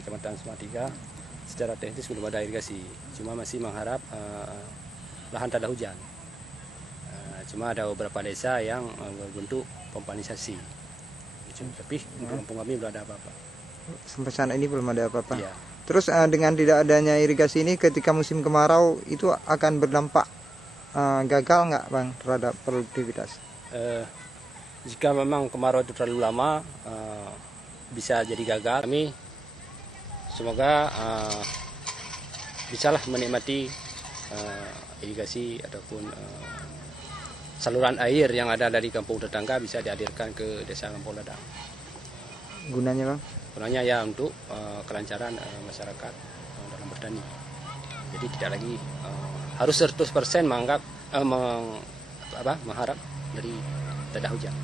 Kecamatan Salatiga secara teknis belum ada irigasi, cuma masih mengharap lahan tak ada hujan. Cuma ada beberapa desa yang berbentuk pompanisasi, tapi untuk kampung kami belum ada apa-apa. Sampai sana ini belum ada apa-apa. Ya. Terus dengan tidak adanya irigasi ini ketika musim kemarau itu akan berdampak gagal nggak Bang terhadap produktivitas? Jika memang kemarau itu terlalu lama bisa jadi gagal. Kami semoga bisalah menikmati irigasi ataupun saluran air yang ada dari kampung tetangga bisa dihadirkan ke desa Kampung Ladang. Gunanya Bang? Gunanya ya untuk kelancaran masyarakat dalam bertani. Jadi tidak lagi harus 100% mengharap dari tidak ada hujan.